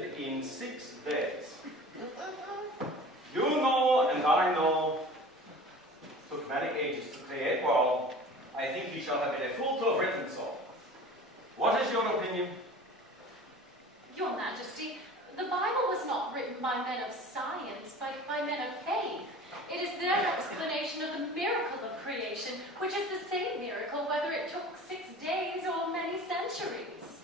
created in 6 days. You know and I know it took many ages to create. Well, I think he shall have it a full to have written so. What is your opinion? Your Majesty, the Bible was not written by men of science, but by men of faith. It is their explanation of the miracle of creation, which is the same miracle whether it took 6 days or many centuries.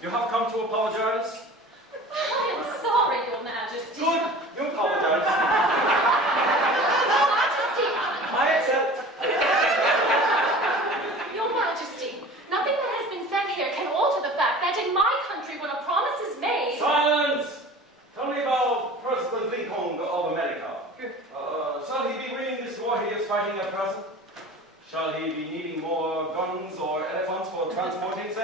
You have come to apologize? I am sorry, Your Majesty. Good, you apologize. Your Majesty! I accept. Your Majesty, nothing that has been said here can alter the fact that in my country, when a promise is made... Silence! Tell me about President Lincoln of America. Shall he be winning this war he is fighting at present? Shall he be needing more guns or elephants for transporting things?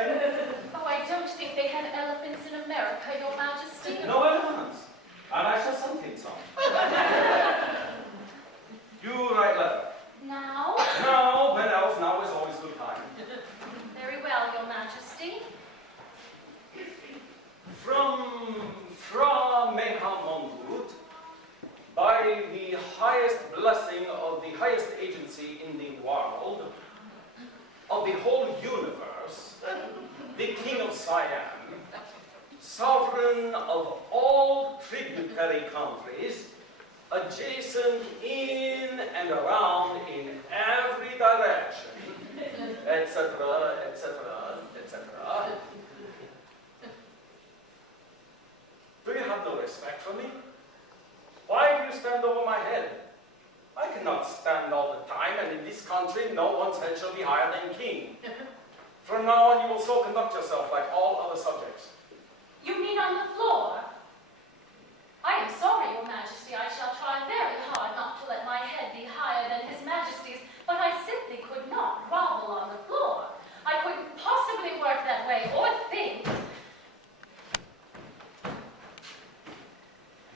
Oh, I don't think they had elephants in America, Your Majesty. No elephants. And I shall send him some. You write letter. Now? Now, when else? Now is always good time. Very well, Your Majesty. From Mehamondut, by the highest blessing of the highest agency in the world, of the whole universe, the King of Siam, sovereign of all tributary countries, adjacent in and around in every direction, etc., etc., etc. Do you have no respect for me? Why do you stand over my head? I cannot stand all the time, and in this country no one's head shall be higher than king. From now on you will so conduct yourself like all other subjects. You mean on the floor? I am sorry, Your Majesty. I shall try very hard not to let my head be higher than His Majesty's, but I simply could not grovel on the floor. I couldn't possibly work that way or think.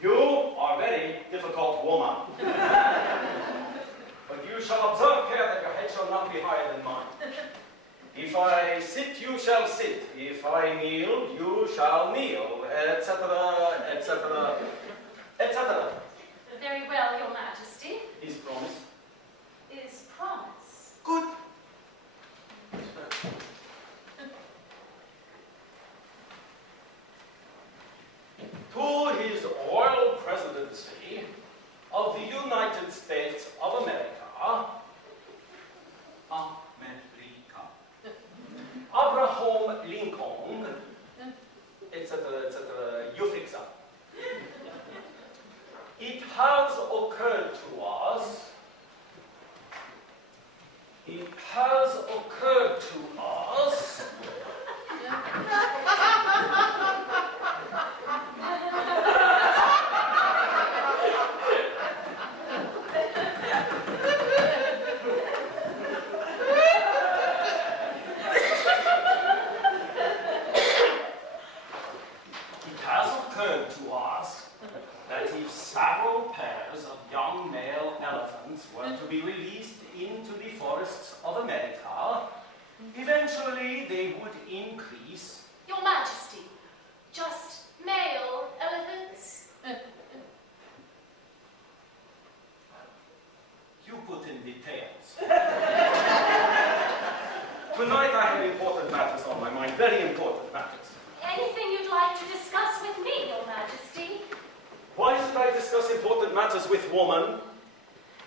You are a very difficult woman. But you shall observe here that your head shall not be higher than mine. If I sit, you shall sit. If I kneel, you shall kneel, etc., etc., etc. Very well, Your Majesty. Is promise? Is promise. Good. To His Royal Presidency of the United States of America, Abraham Lincoln, etc., etc., you fix up. It has occurred to us, that if several pairs of young male elephants were to be released into the forests of America, eventually they would increase. Your Majesty, just male elephants? You put in details. Tonight I have important matters on my mind, very important matters. Anything you'd like to discuss with me, Your Majesty? Why should I discuss important matters with woman?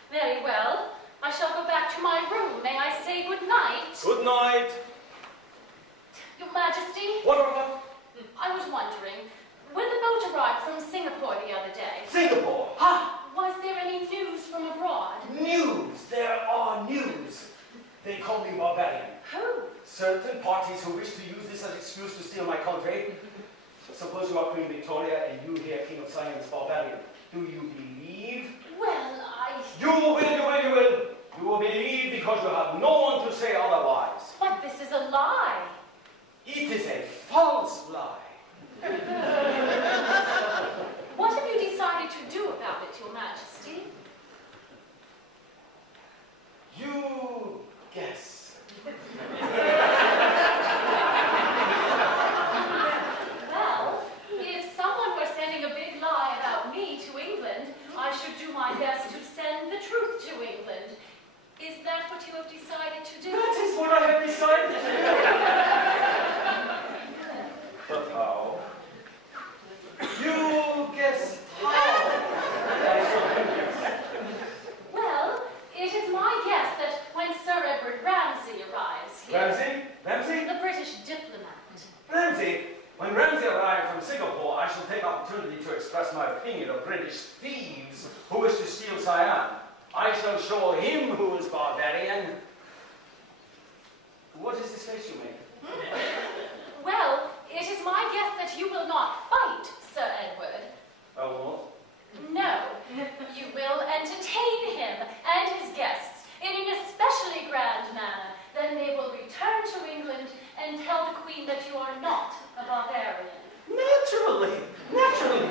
Very well. I shall go back to my room. May I say good night? Good night. Your Majesty? What are you? I was wondering, when the boat arrived from Singapore the other day... Singapore? Was there any news from abroad? News! There are news. They call me barbarian. Who? Certain parties who wish to use this as excuse to steal my country. Suppose you are Queen Victoria and you here, King of Siam's barbarian. Do you believe? Well, You will. You will believe because you have no one to say otherwise. But this is a lie. It is a false lie. What have you decided to do about it, Your Majesty? You guess. take opportunity to express my opinion of British thieves who wish to steal Siam. I shall show him who is barbarian. What is this face you make? Well, it is my guess that you will not fight, Sir Edward. I will No, you will entertain him and his guests in an especially grand manner. Then they will return to England and tell the Queen that you are not a barbarian. Naturally! Naturally!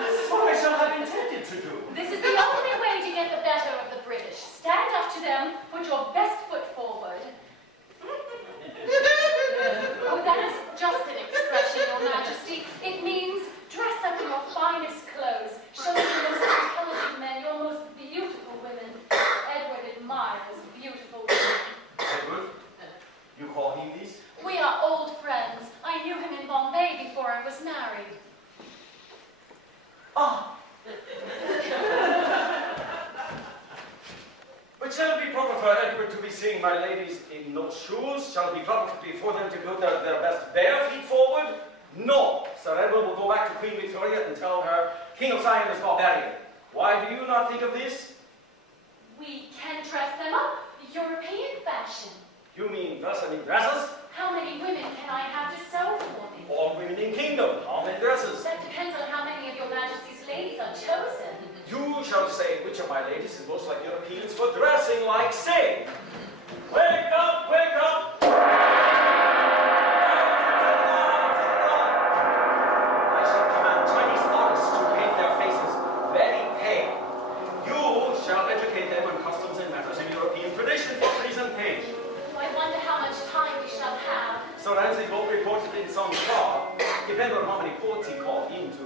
This is what I shall have intended to do. This is the only way to get the better of the British. Stand up to them, put your best foot forward. Oh, that is just an expression, Your Majesty. It means dress up in your finest clothes, show your most intelligent men, your most beautiful women. Edward admires beautiful women. Edward? You call him these? We are old friends. I knew him in Bombay before I was married. Ah! But shall it be proper for Edward to be seeing my ladies in those shoes? Shall it be proper for them to put their best bare feet forward? No! Sir Edward will go back to Queen Victoria and tell her King of Siam is barbarian. Why do you not think of this? We can dress them up, European fashion. You mean dress them in dresses? How many women can I have to sew for me? All women in kingdom. How many dresses? That depends on how many of your Majesty's ladies are chosen. You shall say which of my ladies is most like Europeans for dressing like, say. Wake up, wake up! I shall command Chinese artists to paint their faces very pale. You shall educate them on customs and matters of European tradition for presentation. I wonder how much time we shall have. So Ramsay will report it in some car, depending on how many courts he called into.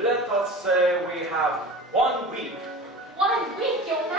Let us say we have 1 week. 1 week, Your Majesty.